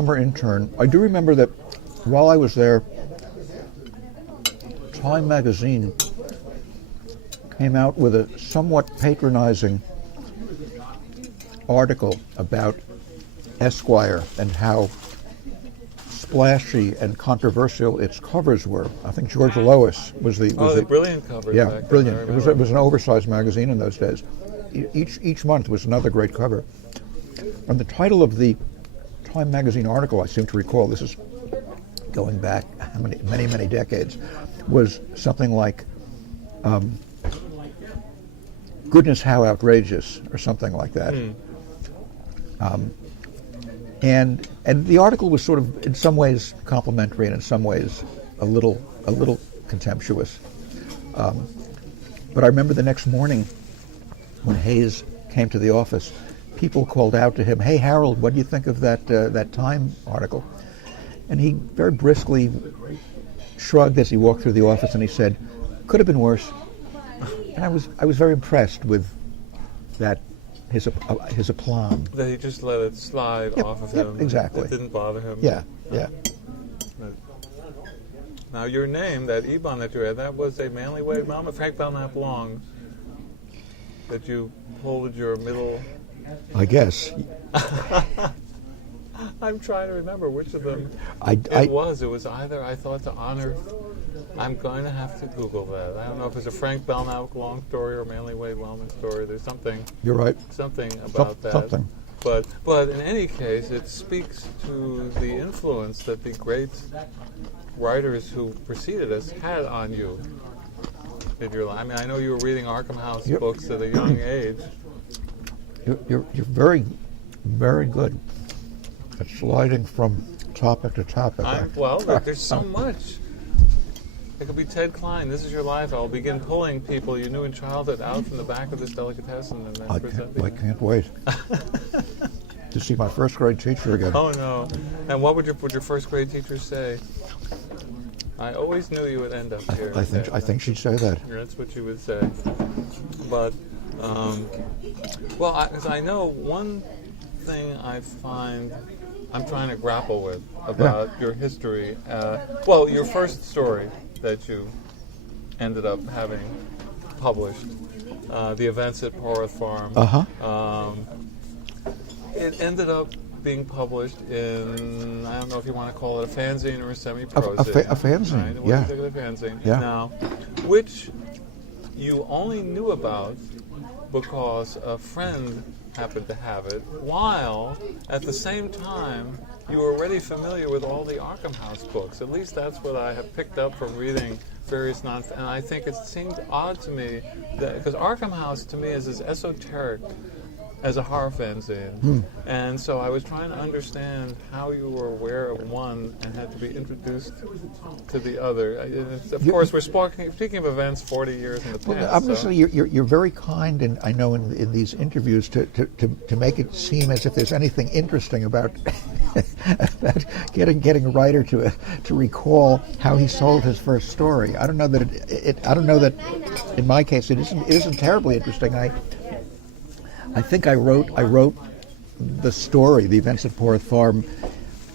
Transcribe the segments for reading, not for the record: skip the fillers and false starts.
summer intern. I do remember that while I was there, Time magazine came out with a somewhat patronizing article about Esquire and how splashy and controversial its covers were. I think George Lois was the brilliant covers. Yeah, brilliant. It was an oversized magazine in those days. Each month was another great cover. And the title of the Time magazine article, I seem to recall, this is going back many decades, was something like "Goodness, how outrageous," or something like that. And the article was sort of, in some ways, complimentary, and in some ways, a little contemptuous. But I remember the next morning, when Hayes came to the office, people called out to him, "Hey, Harold, what do you think of that Time article?" And he very briskly shrugged as he walked through the office, and he said, "Could have been worse." And I was very impressed with that. His aplomb. That he just let it slide off of him. Exactly. It didn't bother him. Yeah. Now your name, that Ebon that you had, that was a Manly Way Mama, Frank Belknap Long, that you pulled your middle... I guess. I'm trying to remember which of them it was either, I thought, to honor... I'm going to have to Google that. I don't know if it's a Frank Belknap Long story or Manly Way Wellman story. There's something. You're right. Something about that. Something. But in any case, it speaks to the influence that the great writers who preceded us had on you in your life. I mean, I know you were reading Arkham House books at a young age. You're very, very good at sliding from topic to topic. There's so much. It could be Ted Klein. This is your life. I'll begin pulling people you knew in childhood out from the back of this delicatessen and then presenting. I can't wait to see my first grade teacher again. Oh no! And what would your first grade teacher say? I always knew you would end up here. I think she'd say that. That's what you would say. But because I know one thing I find I'm trying to grapple with about your history. Your first story that you ended up having published, the events at Porth Farm. It ended up being published in, I don't know if you want to call it a fanzine or a semi-prose. A fanzine, right? It yeah. was a fanzine. Yeah. Now, which you only knew about because a friend happened to have it, while at the same time you were already familiar with all the Arkham House books. At least that's what I have picked up from reading various and I think it seemed odd to me that, because Arkham House to me is as esoteric as a horror fanzine, and so I was trying to understand how you were aware of one and had to be introduced to the other. Of course, we're speaking of events 40 years in the past. Well, obviously, you're very kind, and I know in these interviews to make it seem as if there's anything interesting about about getting a writer to recall how he sold his first story. I don't know that I don't know that in my case it isn't terribly interesting. I think I wrote the story, the events at Porth Farm,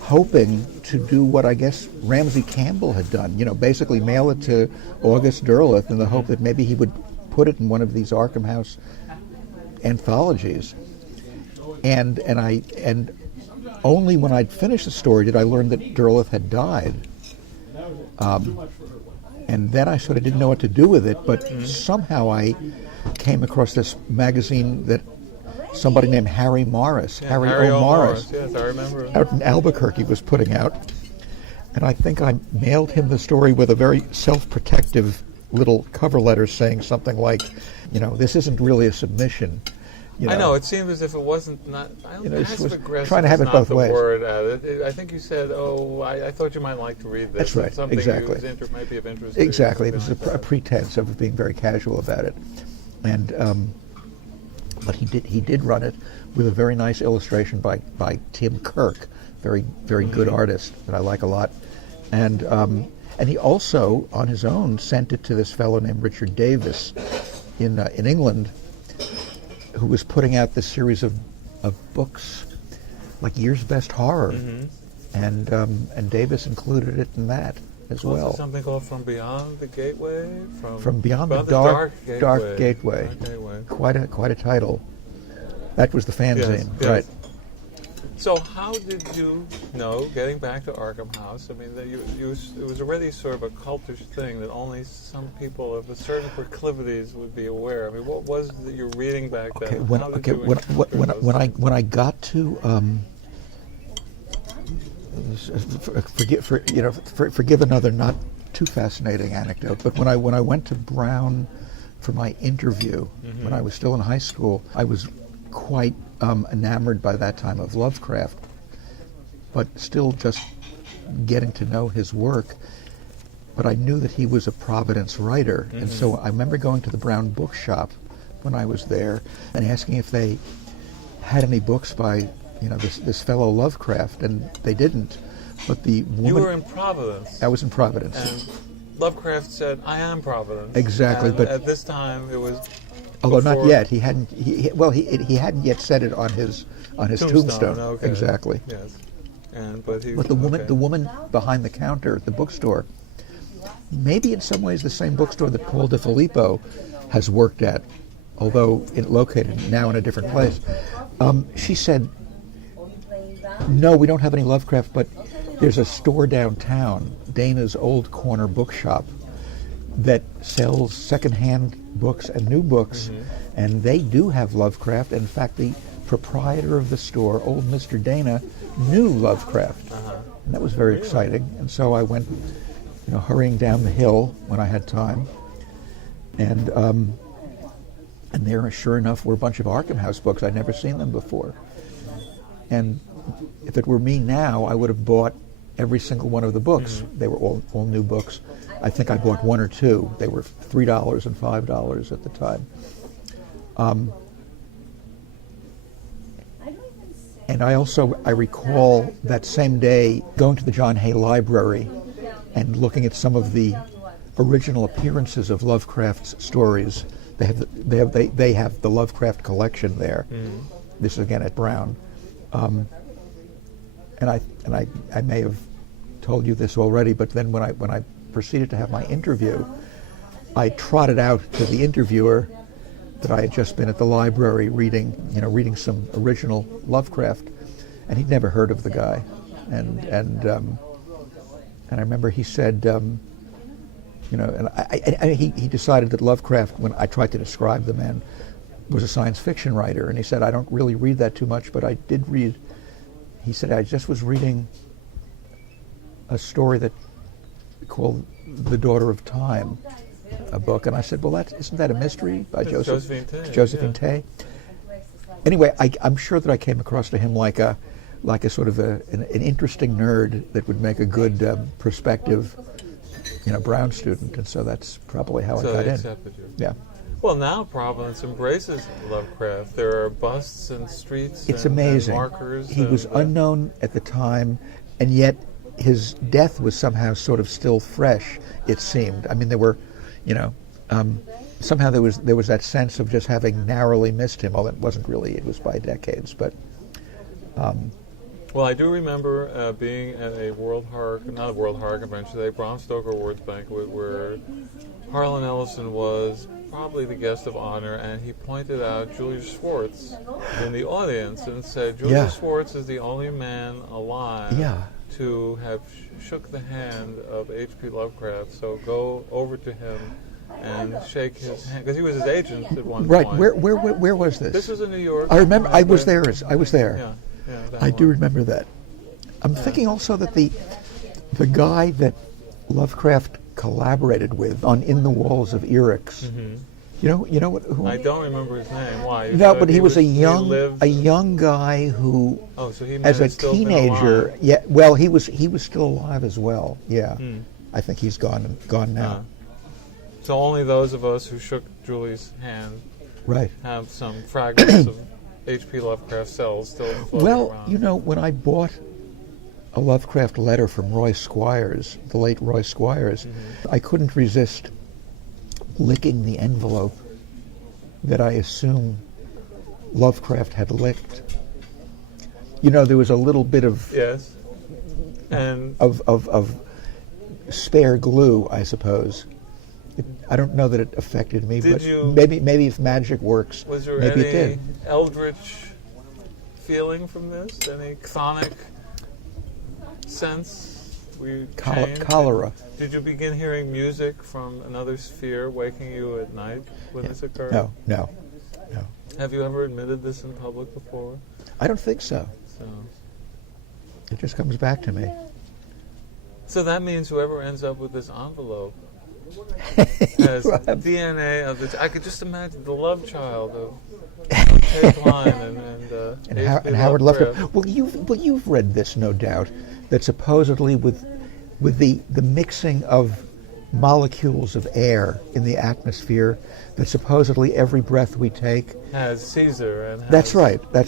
hoping to do what I guess Ramsey Campbell had done. Basically mail it to August Derleth in the hope that maybe he would put it in one of these Arkham House anthologies. And only when I'd finished the story did I learn that Derleth had died. And then I sort of didn't know what to do with it, but somehow I came across this magazine that somebody named Harry Morris, Harry O. Morris, yes, I remember, out in Albuquerque was putting out. And I think I mailed him the story with a very self-protective little cover letter saying something like, this isn't really a submission. I know, it seemed as if it wasn't not. I don't know, passive-aggressive trying to have it both ways. Word at it. I think you said, I thought you might like to read this. That's right, Something exactly. Might be of interest. Exactly, it was a pretense of being very casual about it. And but he did run it with a very nice illustration by Tim Kirk, very good artist that I like a lot, and he also on his own sent it to this fellow named Richard Davis in England, who was putting out this series of books like Year's Best Horror, and Davis included it in that as Was well. there something called From Beyond the Gateway? From Beyond the Dark Gateway. Dark Gateway. Quite a title. That was the fanzine, Yes. right? So how did you know, getting back to Arkham House, I mean, that it was already sort of a cultish thing that only some people of a certain proclivities would be aware. I mean, what was it that you're reading back then? When I got to forgive another not too fascinating anecdote, but when I went to Brown for my interview when I was still in high school, I was quite enamored by that time of Lovecraft, but still just getting to know his work. But I knew that he was a Providence writer, and so I remember going to the Brown bookshop when I was there and asking if they had any books by this fellow Lovecraft, and they didn't. But the woman... You were in Providence. I was in Providence. And Lovecraft said, "I am Providence." Exactly, and but at this time it was... Although not yet. He hadn't hadn't yet said it on his tombstone. Okay. Exactly. Yes. But the woman behind the counter at the bookstore, maybe in some ways the same bookstore that Paul DeFilippo has worked at, although located now in a different place, she said, "No, we don't have any Lovecraft, but there's a store downtown, Dana's Old Corner Bookshop, that sells secondhand books and new books, and they do have Lovecraft. In fact, the proprietor of the store, old Mr. Dana, knew Lovecraft." And that was very exciting. And so I went, hurrying down the hill when I had time, and there, sure enough, were a bunch of Arkham House books. I'd never seen them before. And if it were me now, I would have bought every single one of the books. They were all new books. I think I bought one or two. They were $3 and $5 at the time. And I recall that same day going to the John Hay Library and looking at some of the original appearances of Lovecraft's stories. They have the Lovecraft collection there. This is again at Brown. And I may have told you this already, but then when I proceeded to have my interview, I trotted out to the interviewer that I had just been at the library reading some original Lovecraft, and he'd never heard of the guy, and I remember he said, he decided that Lovecraft, when I tried to describe the man, was a science fiction writer, and he said, "I don't really read that too much, but I did read." He said, "I just was reading a story called The Daughter of Time, a book." And I said, "Well, isn't that a mystery by Josephine Tay?" Anyway, I'm sure that I came across to him like a sort of an interesting nerd that would make a good prospective, Brown student, and so that's probably how I got in. Accepted you. Yeah. Well, now Providence embraces Lovecraft. There are busts and streets. It's and amazing. Markers. He was unknown at the time, and yet his death was somehow sort of still fresh, it seemed. I mean, there were, somehow there was that sense of just having narrowly missed him. Well, it wasn't really, it was by decades, but... Well, I do remember being at a not a World Horror Convention, a Bram Stoker Awards banquet where Harlan Ellison was probably the guest of honor, and he pointed out Julius Schwartz in the audience and said, Julius Schwartz is the only man alive to have shook the hand of H.P. Lovecraft, so go over to him and shake his hand, because he was his agent at one point. Right, where was this? This was in New York. I remember, I was there. Yeah, I do remember that. I'm thinking also that the guy that Lovecraft collaborated with on In the Walls of Eryx, you know what? Who? I don't remember his name. Why? No, but he was a young guy who, as a teenager, he was still alive as well. Yeah, I think he's gone now. So only those of us who shook Julie's hand, have some fragments of H.P. Lovecraft cells still floating around. When I bought a Lovecraft letter from Roy Squires, the late Roy Squires, I couldn't resist licking the envelope that I assume Lovecraft had licked. There was a little bit of And of spare glue, I suppose. I don't know that it affected me, Did but you- maybe if magic works, was there maybe it any did. eldritch feeling from this? Any chthonic sense? Were you changed? Cholera. Did you begin hearing music from another sphere waking you at night when this occurred? No. Have you ever admitted this in public before? I don't think so. So, It just comes back to me. so that means whoever ends up with this envelope has DNA of the. I could just imagine the love child of Kay Klein and And Howard Lovecraft. Well, you've read this, no doubt, that supposedly with the mixing of molecules of air in the atmosphere, that supposedly every breath we take has Caesar and has That's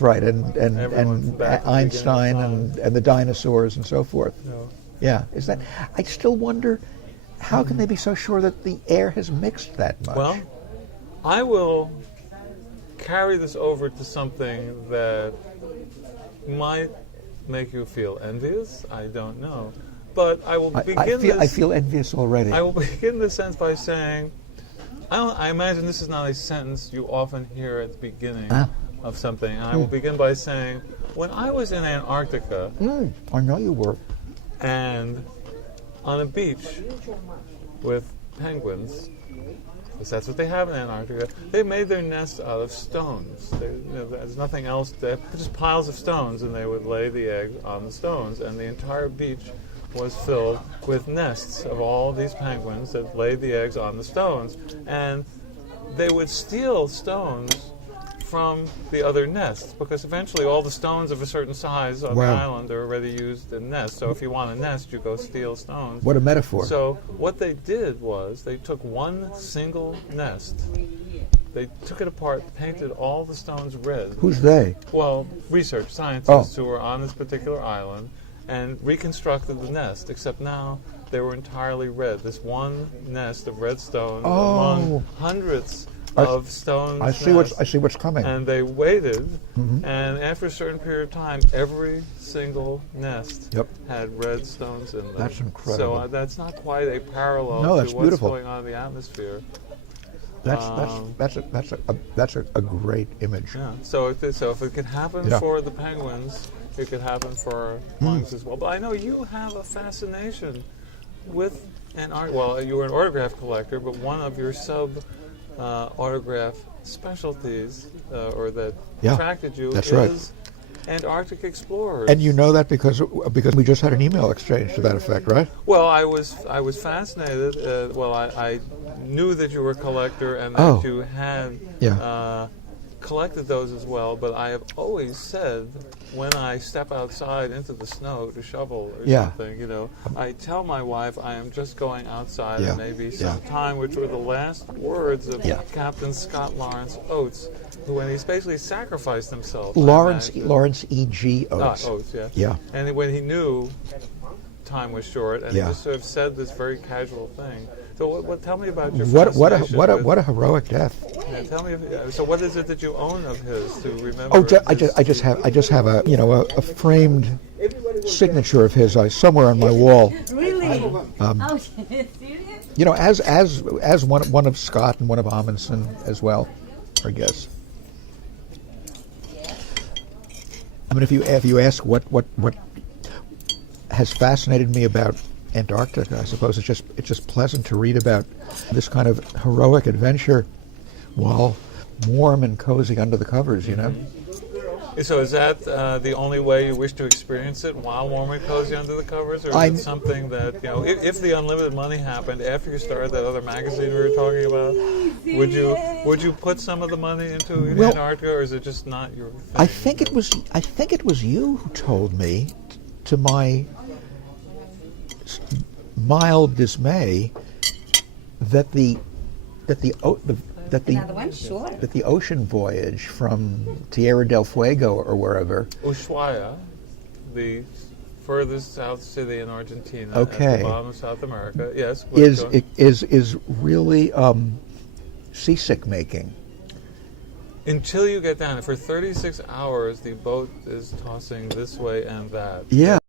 right, and Everyone's back to the Einstein beginning of and the dinosaurs and so forth. No. Yeah, is that? I still wonder, how can they be so sure that the air has mixed that much? Well, I will carry this over to something that might make you feel envious. I don't know, but I will begin. I feel envious already. I will begin this sentence by saying, I imagine this is not a sentence you often hear at the beginning of something. And I will begin by saying, when I was in Antarctica I know you were. and on a beach with penguins, because that's what they have in Antarctica, they made their nests out of stones. There's nothing else. They just piles of stones, and they would lay the egg on the stones, and the entire beach was filled with nests of all these penguins that laid the eggs on the stones. And they would steal stones from the other nests, because eventually all the stones of a certain size on the island are already used in nests. So if you want a nest, you go steal stones. What a metaphor. So what they did was they took one single nest, they took it apart, painted all the stones red. Who's they? Well, research scientists who were on this particular island, and reconstructed the nest, except now they were entirely red. This one nest of red stones among hundreds of stones. I see what's coming. And they waited, and after a certain period of time, every single nest had red stones in them. That's incredible. So that's not quite a parallel No, to that's what's beautiful. going on in the atmosphere. That's a great image. Yeah. So if it could happen for the penguins, it could happen for monks as well. But I know you have a fascination with an art. Well, you were an autograph collector, but one of your autograph specialties, or that attracted you, that's is right. Antarctic explorers. And you know that because we just had an email exchange to that effect, right? Well, I was fascinated. I knew that you were a collector and that you had collected those as well. But I have always said, when I step outside into the snow to shovel or something, I tell my wife I am just going outside and maybe some time, which were the last words of Captain Scott Lawrence Oates, who, when he's basically sacrificed himself. Lawrence E.G. Oates. Oates, yeah. Yeah. And when he knew time was short, and he just sort of said this very casual thing. So, what? Tell me about your fascination what a heroic death. Yeah, tell me. So, what is it that you own of his to remember? Oh, I just have a framed signature of his somewhere on my wall. Really? Serious? As one of Scott and one of Amundsen as well, I guess. I mean, if you ask what has fascinated me about Antarctica, I suppose it's just pleasant to read about this kind of heroic adventure while warm and cozy under the covers, So is that the only way you wish to experience it, while warm and cozy under the covers, or is it something that, if the unlimited money happened after you started that other magazine we were talking about, would you put some of the money into Antarctica, or is it just not your thing? I think it was you who told me, to my mild dismay, that the Another one? Sure. that the ocean voyage from Tierra del Fuego or wherever, Ushuaia, the furthest south city in Argentina, at Okay. the bottom of South America, yes, is really seasick making. until you get down. For 36 hours, the boat is tossing this way and that. Yeah.